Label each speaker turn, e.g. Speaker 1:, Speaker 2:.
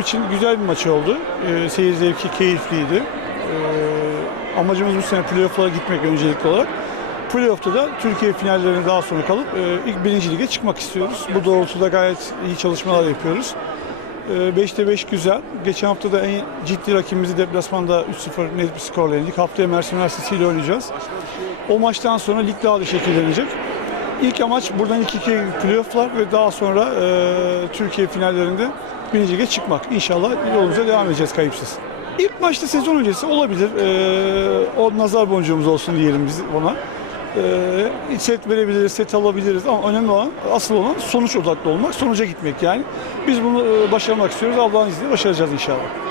Speaker 1: için güzel bir maç oldu. Ee, seyir zevki keyifliydi. Ee, amacımız bu sene playoff'lara gitmek öncelikli olarak. Playoff'ta da Türkiye finallerine daha sonra kalıp e, ilk birinci lige çıkmak istiyoruz. Bu doğrultuda gayet iyi çalışmalar yapıyoruz. 5'te 5 güzel. Geçen hafta da en ciddi rakibimizi deplasmanda 3-0 net bir skorla yendik. Haftaya Mersin Üniversitesi ile oynayacağız. O maçtan sonra lig daha da şekillenecek. İlk amaç buradan ilk iki playofflar ve daha sonra e, Türkiye finallerinde birinci lige çıkmak. İnşallah yolumuza devam edeceğiz kayıpsız. İlk maçta sezon öncesi olabilir. E, o nazar boncuğumuz olsun diyelim biz ona. E, set verebiliriz, set alabiliriz ama önemli olan, asıl olan sonuç odaklı olmak, sonuca gitmek yani. Biz bunu e, başarmak istiyoruz. Allah'ın izniyle başaracağız inşallah.